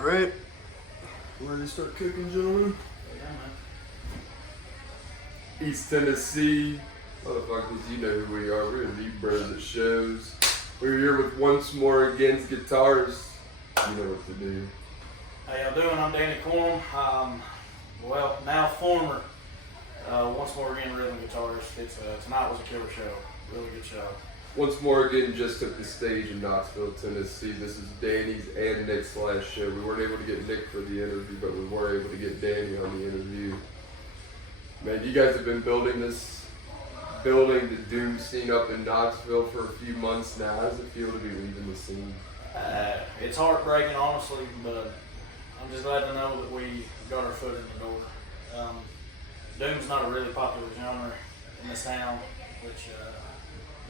Alright. Ready to start cooking, gentlemen? Yeah, man. East Tennessee. Motherfuckers, you know who we are. We're the Brothers at shows. We're here with Once More Against Guitars. You know what to do. How y'all doing? I'm Danny Corm. Well, now former Once More Again rhythm guitarist. Tonight was a killer show. Really good show. Once More Again just took the stage in Knoxville, Tennessee. This is Danny's and Nick's last show. We weren't able to get Nick for the interview, but we were able to get Danny on the interview. Man, you guys have been building the doom scene up in Knoxville for a few months now. How does it feel to be leaving the scene? It's heartbreaking, honestly, but I'm just glad to know that we got our foot in the door. Doom's not a really popular genre in this town, which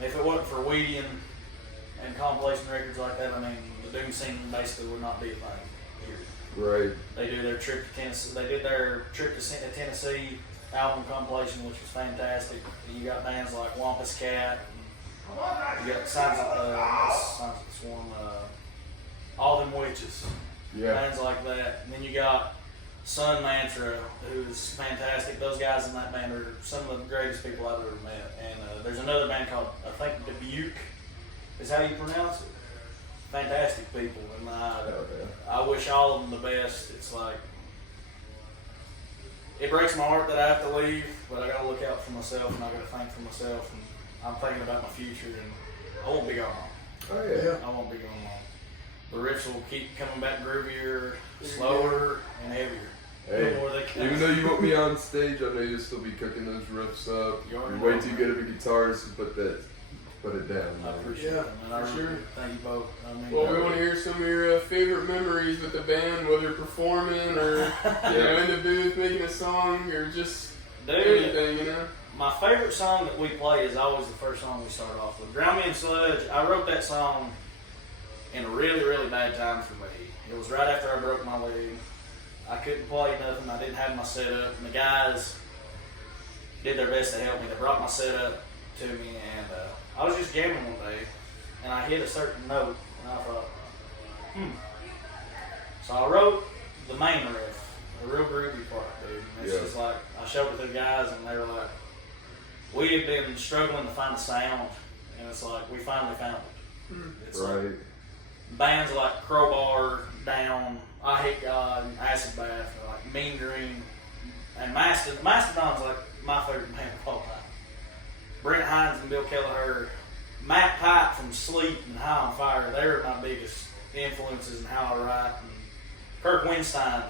if it wasn't for Weedy and compilation records like that, I mean, the doom scene basically would not be a thing here. Right. They do their trip to Tennessee. They did their trip to Tennessee album compilation, which was fantastic. You got bands like Wampus Cat. You got Signs of the Swarm, All Them Witches. Yeah. Bands like that. And then you got Sun Mantra, who's fantastic. Those guys in that band are some of the greatest people I've ever met. And there's another band called, I think, Dubuque is how you pronounce it. Fantastic people. And I wish all of them the best. It's like, it breaks my heart that I have to leave, but I gotta look out for myself and I gotta think for myself. And I'm thinking about my future, and I won't be gone long. Oh, yeah. I won't be gone long. The riffs will keep coming back groovier, slower, and heavier. Hey, The more they come. even though you won't be on stage, I know you'll still be cooking those riffs up. You You're already way know. too good of a guitarist to put it down. I Man. appreciate it, man. I for really sure. do. Thank you both. I mean, Well, we want to hear some of your favorite memories with the band, whether performing or in the booth making a song or just dude, anything, you know. my favorite song that we play is always the first song we start off with. Drown Me in Sludge. I wrote that song in a really, really bad time for me. It was right after I broke my leg. I couldn't play nothing. I didn't have my setup. And the guys did their best to help me. They brought my setup to me, and I was just jamming one day, and I hit a certain note, and I thought, So I wrote the main riff, a real groovy part, dude. And it's just like, I showed it to the guys, and they were like, we had been struggling to find a sound, and it's like, we finally found it. It's Right. like bands like Crowbar, Down, I Hate God, Acid Bath, like Mean Green, and Mastodon's like my favorite band of all time. Brent Hines and Bill Kelleher, Matt Pike from Sleep and High on Fire, they're my biggest influences in how I write. And Kirk Winstein,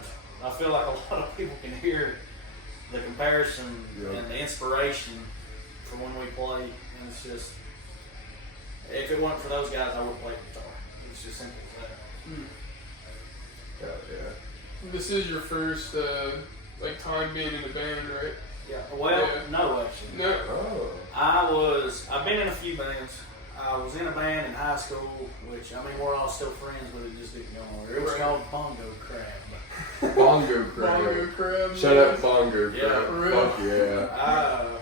I feel like a lot of people can hear the comparison and the inspiration from when we play. And it's just, if it wasn't for those guys, I wouldn't play guitar. It's just simple as that. Yeah. This is your first time being in the band, right? Yeah. Well, Yeah. no, actually. No. Oh. I've been in a few bands. I was in a band in high school, which, I mean, we're all still friends, but it just didn't go nowhere. It was Right. called Bongo Crab. Bongo Crab. Bongo Crab. Shout out Bongo Crab. Yeah. Fuck yeah.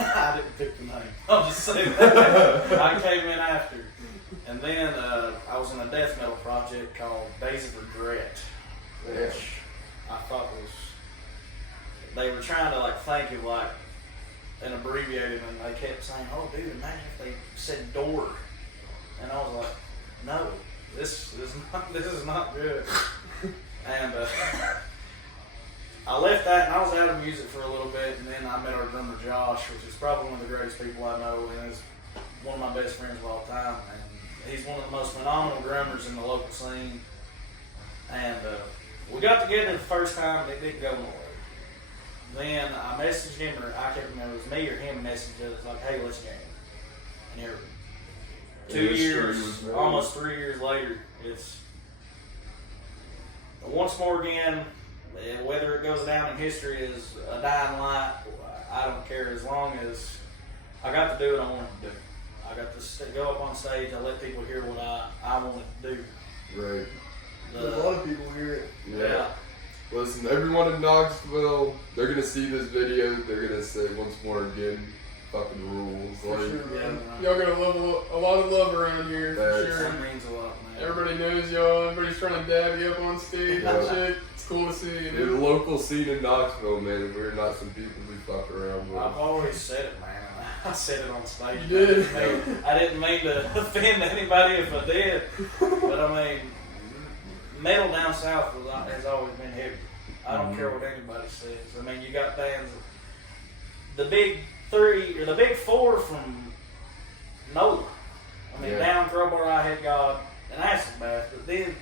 I didn't pick the name. I'll just say that. I came in after. And then I was in a death metal project called Days of Regret, which I thought was, they were trying to like think of like an abbreviated, and they kept saying, oh dude, imagine if they said door. And I was like, no, this is not good. And I left that, and I was out of music for a little bit, and then I met our drummer Josh, which is probably one of the greatest people I know, and is one of my best friends of all time. And he's one of the most phenomenal drummers in the local scene. And we got together the first time, and it didn't go nowhere. Then I messaged him, or I can't remember, it was me or him messaged us, like, hey, let's jam. And here, 2 years, almost 3 years later, it's Once More Again. Whether it goes down in history as a dying light, I don't care. As long as I got to do what I wanted to do. I got to go up on stage. I let people hear what I wanted to do. Right. A lot of people hear it. Yeah. Listen, everyone in Knoxville, they're gonna see this video. They're gonna say Once More Again. fucking rules. For Like, sure, man. Yeah. Y'all got a lot of love around here, for That's- sure. That means a lot, man. Everybody knows y'all. Everybody's trying to dab you up on stage Yeah. and shit. It's cool to see. You dude, the know? local scene in Knoxville, man, we're not some people we fuck around with. I've always said it, man. I said it on stage. You did? I didn't mean to offend anybody if I did, but I mean, metal down south has always been heavy. I don't care what anybody says. I mean, you got bands, the big three or the big four from NOLA. I mean, Yeah. Down, Crowbar, I Hate God, and Acid Bath. But then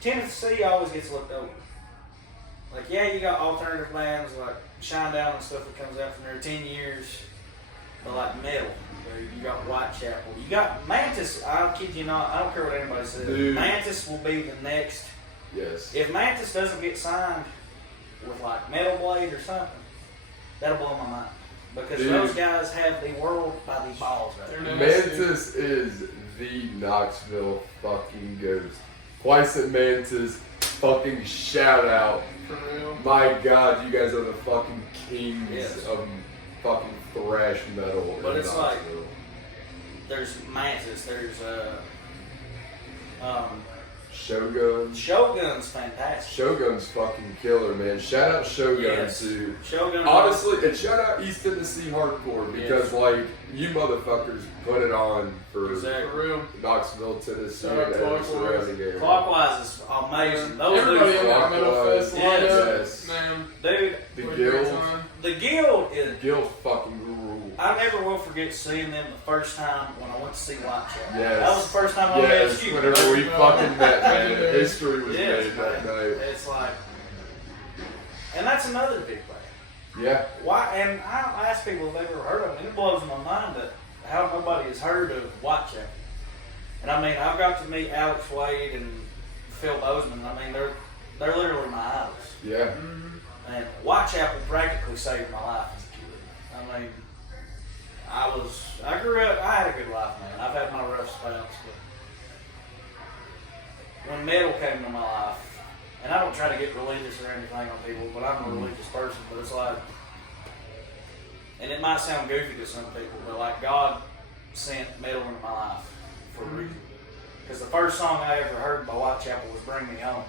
Tennessee always gets looked over. Like, yeah, you got alternative bands like Shinedown and stuff that comes out from there 10 years. But like metal, you got Whitechapel, you got Mantis. I'll kid you not. I don't care what anybody says. Dude. Mantis will be the next. Yes. If Mantis doesn't get signed with like Metal Blade or something, that'll blow my mind because Dude. those guys have the world by the balls right They're now. Mantis is the Knoxville fucking ghost. Twice at Mantis, fucking shout out. For real. My God, you guys are the fucking kings Yes. of fucking thrash metal. But in it's like- Knoxville. There's Mantis. There's Shogun. Shogun's fantastic. Shogun's fucking killer, man. Shout out Shogun Yes. too. Shogun. Honestly, and shout out East Tennessee Hardcore because, Yes. like, you motherfuckers put it on for Exactly. For real. Knoxville, Tennessee, Shout out and every Clockwise. surrounding area. Clockwise is amazing. Those Everybody dudes, in that Metal Clockwise, Fest lineup, yes. man. dude. The what a great Guild, time. The Guild is. Guild fucking rule. I never will forget seeing them the first time when I went to see Whitechapel. Yes. That was the first time I met Yes, you. whenever we fucking met, man, Yeah. history was Yes, made that man. night. It's like, and that's another big thing. Yeah, Why? And I ask people if they've ever heard of it. And it blows my mind that how nobody has heard of Whitechapel. And I mean, I've got to meet Alex Wade and Phil Bozeman. I mean, they're literally my idols. yeah. Mhm. And Whitechapel practically saved my life as a kid. I mean, I grew up, I had a good life, man. I've had my rough spouts, but when metal came into my life, and I don't try to get religious or anything on people, but I'm a religious person, but it's like, and it might sound goofy to some people, but like God sent metal into my life for a reason. Because the first song I ever heard by Whitechapel was Bring Me Home.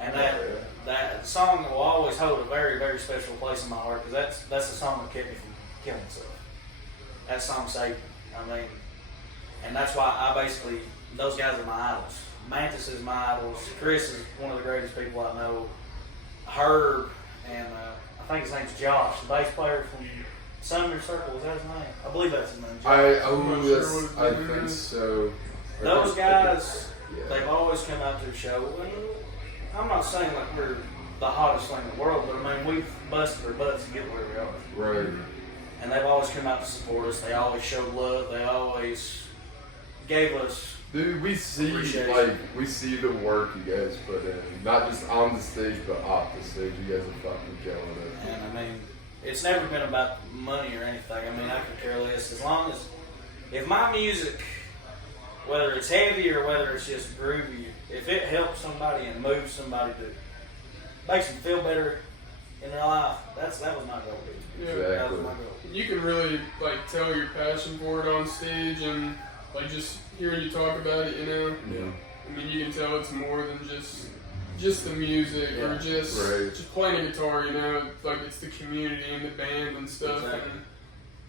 And that song will always hold a very, very special place in my heart because that's the song that kept me from killing myself. That song saved me. I mean, and that's why I basically, those guys are my idols. Mantis is my idols. Chris is one of the greatest people I know. Herb, and I think his name's Josh, the bass player from Sumner Circle. Is that his name? I believe that's his name. Josh. I'm not sure That's, what I his name think is. so. Those guys, Yeah. they've always come out to the show. And I'm not saying like we're the hottest thing in the world, but I mean, we've busted our butts to get where we are. Right. And they've always come out to support us. They always showed love. They always gave us. Dude, we see Appreciation. we see the work you guys put in, not just on the stage but off the stage. You guys are fucking killing it. And I mean, it's never been about money or anything. I mean, I could care less. As long as, if my music, whether it's heavy or whether it's just groovy, if it helps somebody and moves somebody to, makes them feel better in their life, that was my goal, dude. Yeah. That Exactly. was my goal. You can really like tell your passion for it on stage, and like just hearing you talk about it, you know. Yeah. I mean, you can tell it's more than just the music or Yeah. just playing a guitar, you know. Like it's the community and the band and stuff. Exactly. And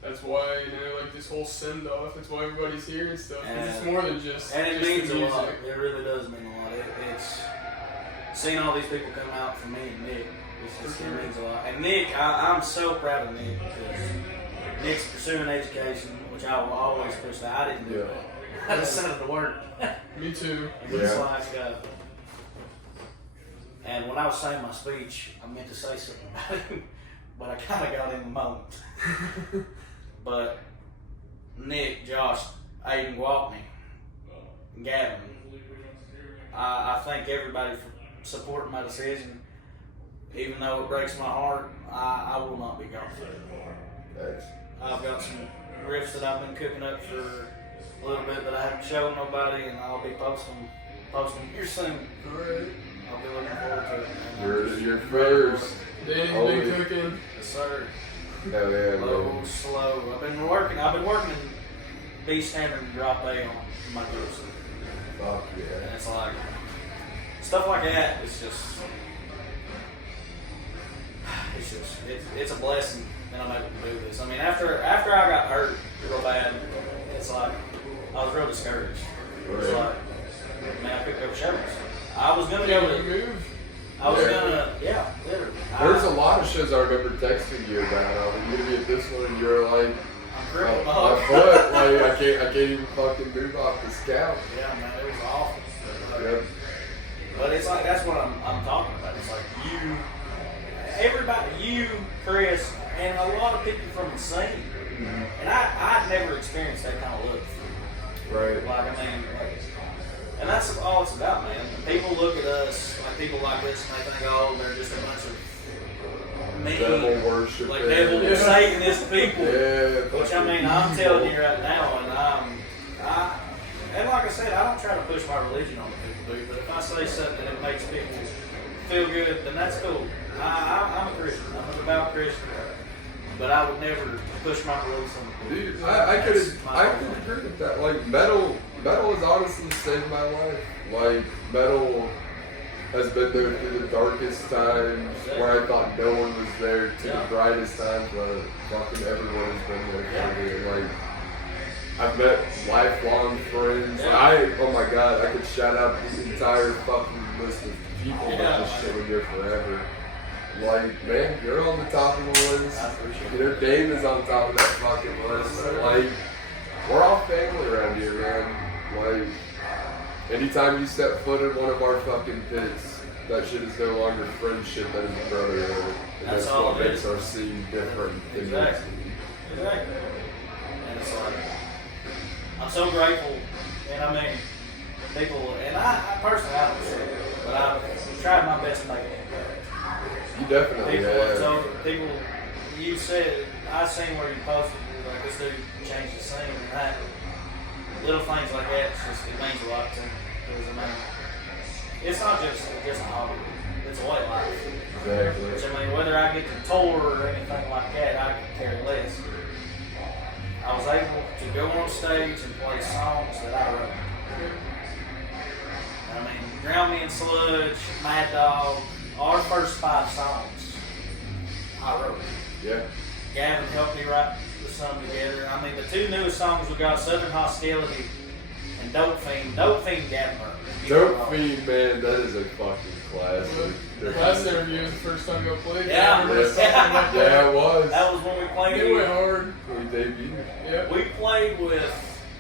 that's why, you know, like this whole send off. That's why everybody's here and stuff. 'Cause it's And- more than just And it just means the a music. lot. It really does mean a lot. It's seeing all these people come out for me and Nick. It means a lot. And Nick, I'm so proud of Nick because Nick's pursuing education, which I will always push that. I didn't do Yeah. that. I decided to work. Me too. And he's Yeah. like, and when I was saying my speech, I meant to say something about him, but I kind of got in the moment. But Nick, Josh, Aiden Gwaltney, Gavin, I thank everybody for supporting my decision. Even though it breaks my heart, I will not be gone forever. Thanks. I've got some riffs that I've been cooking up for a little bit that I haven't shown nobody, and I'll be posting here soon. Alright. I'll be looking forward to it. Man. You're first. Danny's Oh, been yeah. cooking. Yes, sir. Hell yeah, Low, man. slow. I've been working in B standard and drop A on my groups. Fuck And yeah. it's like, stuff like that, it's a blessing that I'm able to do this. I mean, after I got hurt real bad, it's like, I was real discouraged. It was like, man, I couldn't go shows. I was going to go to, move. yeah, literally. There's a lot of shows I remember texting you about. I was gonna be at this one, and you were like, I'm crippled. my foot, like I can't even fucking move off this couch. Yeah, man, it was awful. Yep. But it's like, that's what I'm talking about. It's like everybody, Chris, and a lot of people from the scene. And I'd never experienced that kind of look. Right. Like, I mean, and that's all it's about, man. People look at us, like people like us, and they think, oh, they're just a bunch of mean, Devil worship. like devil Satanist people. Yeah. Which, I mean, I'm telling you right now, and like I said, I don't try to push my religion on people, dude, but if I say something that makes people feel good, then that's cool. I'm a Christian. I'm a devout Christian. But I would never push my beliefs on people. Dude, I could agree with that. Like metal has honestly saved my life. Like metal has been there through the darkest times where I thought no one was there to the brightest times where fucking everyone has been there for me. And like I've met lifelong friends. Oh my god, I could shout out the entire fucking list of people that just chilling here forever. Like, man, you're on the top of the list. You know, Dane is on top of that fucking list. Like, we're all family around here, man. Like, anytime you step foot in one of our fucking pits, that shit is no longer friendship, that is brotherhood. And that's what makes our scene different. Exactly. And it's like, I'm so grateful, and I mean, people, and I personally, I don't see it, but I've tried my best to make it impact. You definitely have. So people, you said, I seen where you posted, like, this dude changed the scene, and that, little things like that, it means a lot to me. Because, I mean, it's not just a hobby, it's a way of life. Exactly. Which, I mean, whether I get to tour or anything like that, I could care less. I was able to go on stage and play songs that I wrote. I mean, Drown Me in Sludge, Mad Dog, our first 5 songs, I wrote. Yeah. Gavin helped me write the song together. I mean, the 2 newest songs we got, Southern Hostility and Dope Fiend. Dope Fiend, Gavin wrote. Dope Fiend, man, that is a fucking classic. The last interview was the first time you played. Yeah. Yeah, it was. That was when we played. It went hard. We debuted. Yep. We played with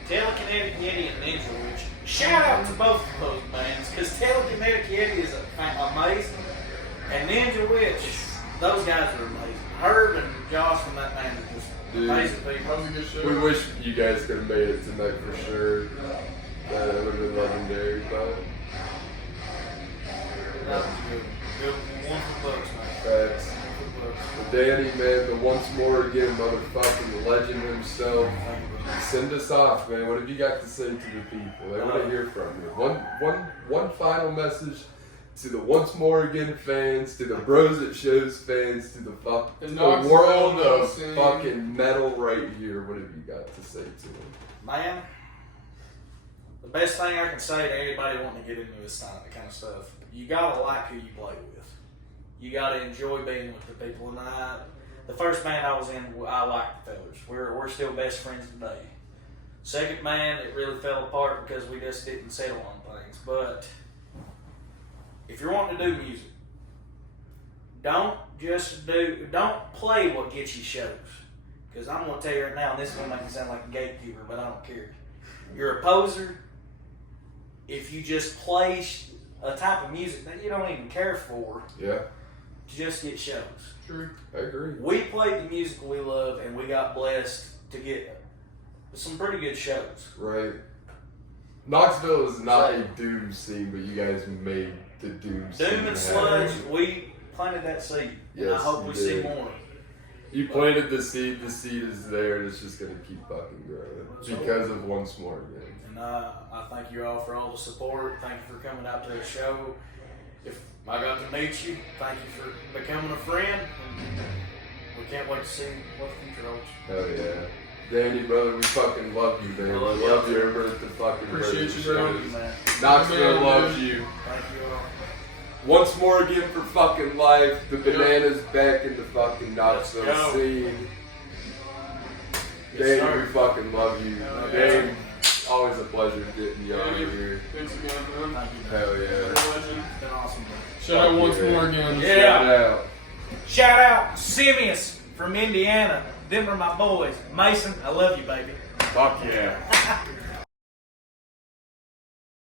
Telekinetic Yeti and Ninja Witch. Shout out to both of those bands, because Telekinetic Yeti is amazing, and Ninja Witch, those guys are amazing. Herb and Josh from that band are just amazing people. That was a good show. We wish you guys could have made it tonight for sure. That would have been legendary, but That was good. Good one for books, man. facts. One for books. But Danny, man, the once more again motherfucking legend himself. Thank you, bro. Send us off, man. What have you got to say to the people? They want to hear from you. One final message to the Once More Again fans, to the Bros at Shows fans, to the world of fucking metal right here. What have you got to say to them? Man, the best thing I can say to anybody wanting to get into this kind of stuff, you gotta like who you play with. You gotta enjoy being with the people. And the first band I was in, I liked the fellas. We're still best friends today. Second band, it really fell apart because we just didn't settle on things. But if you're wanting to do music, don't play what gets you shows. Because I'm going to tell you right now, and this is going to make me sound like a gatekeeper, but I don't care. You're a poser if you just play a type of music that you don't even care for. Yeah. Just get shows. True. I agree. We played the music we love, and we got blessed to get some pretty good shows. Right. Knoxville is not a doom scene, but you guys made the doom scene. Doom and Sludge, we planted that seed. And I Yes, hope we you see did. more. You planted the seed is there, and it's just going to keep fucking growing. Because of Once More Again. And I thank you all for all the support. Thank you for coming out to the show. If I got to meet you, thank you for becoming a friend. And We can't wait to see what the future holds. Hell yeah. Danny, brother, we fucking love you, man. I love We you love too. your birthday fucking Appreciate birthday you, bro. shows. Man, Knoxville Man, loves dude. you. thank you all. Once more again for fucking life. The Bananas back in the fucking Let's Knoxville go. scene. Yes, Danny, sir. we fucking love you. Hell yeah. Dane, always a pleasure getting you on here. Thanks again, man. Thank you. Hell You're a yeah. legend. It's been awesome, bro. Shout out once Yeah. more again. Yeah. Shout out. Shout out Simeus from Indiana. Them are my boys. Mason, I love you, baby. Fuck yeah.